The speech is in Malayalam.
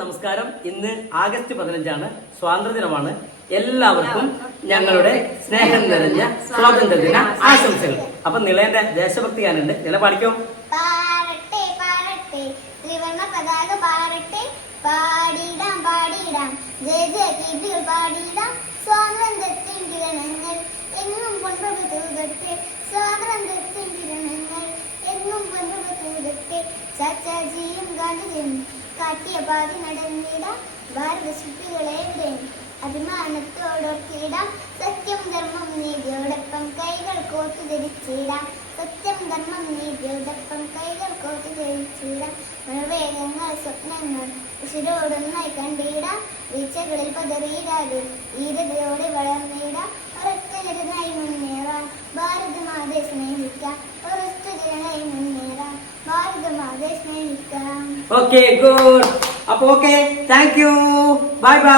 നമസ്കാരം. ഇന്ന് ആഗസ്റ്റ് പതിനഞ്ചാണ്. സ്വാതന്ത്ര്യദിനമാണ് എല്ലാവർക്കും ഞങ്ങളുടെ സ്നേഹം നിറഞ്ഞ സ്വാതന്ത്ര്യദിന ആശംസകൾ. അപ്പൊ നിളയന്റെ ദേശഭക്തി ഗാനുണ്ട് നില പാടിക്കോ? ത്രിവർണ പതാക ജയ ജയ എന്നും തൂതട്ടെ. ചാച്ചാജിയും ഗാന്ധിജിയും കാട്ടിയ പാതി നടന്നിടാം ഭാരത ശില്പികളെ ഇവിടെ സത്യം ധർമ്മം നീതിയോടൊപ്പം കൈകൾ കോത്തു ധരിച്ചിടാം സത്യം ധർമ്മം നീതിയോടൊപ്പം കൈകൾ കോത്തു ധരിച്ചിടാം നിർവേഗങ്ങൾ സ്വപ്നങ്ങൾ ഉശിരോടൊന്നായി കണ്ടിടാം. വീഴ്ചകളിൽ പതറിയിടാതെ ധീരതയോടെ വളർന്നിടാം. ഒരൊറ്റ ജനനായി മുന്നേറാം. ഭാരതമാതെ സ്നേഹിക്കാം. ഓക്കെ ഗുഡ് അപ്പൊ okay thank you bye bye